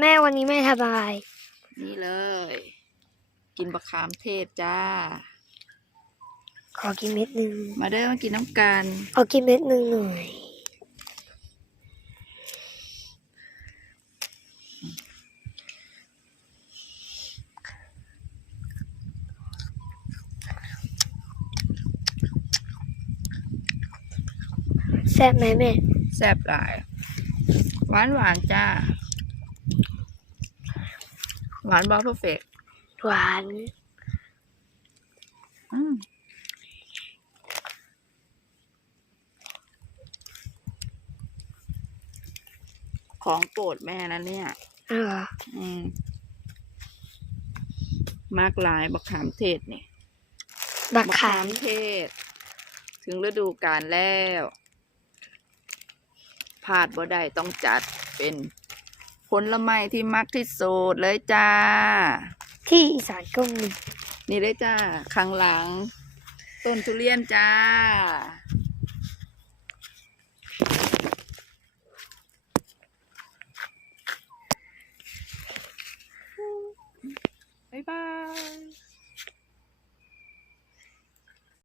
แม่วันนี้แม่ทำอะไร นี่เลย กินบะขามเทศจ้า ขอกินเม็ดหนึ่งมาเด้อมากินน้ำกันขอกินเม็ดหนึ่งหน่อยแซ่บไหมแม่แซ่บหลายหวานหวานจ้า หวานบอเพอร์เฟกหวานอืมของโปรดแม่นะเนี่ยอ่าอืมมากลายบักขามเทศนี่บักขามเทศ ถึงฤดูกาลแล้วพลาดบ่ได้ต้องจัดเป็นผ ลไม้ที่มักที่สุดเลยจ้า ที่อีสานก็มีนี่เลยจ้าข้างหลัง ต้นทุเรียนจ้า บ๊ายบาย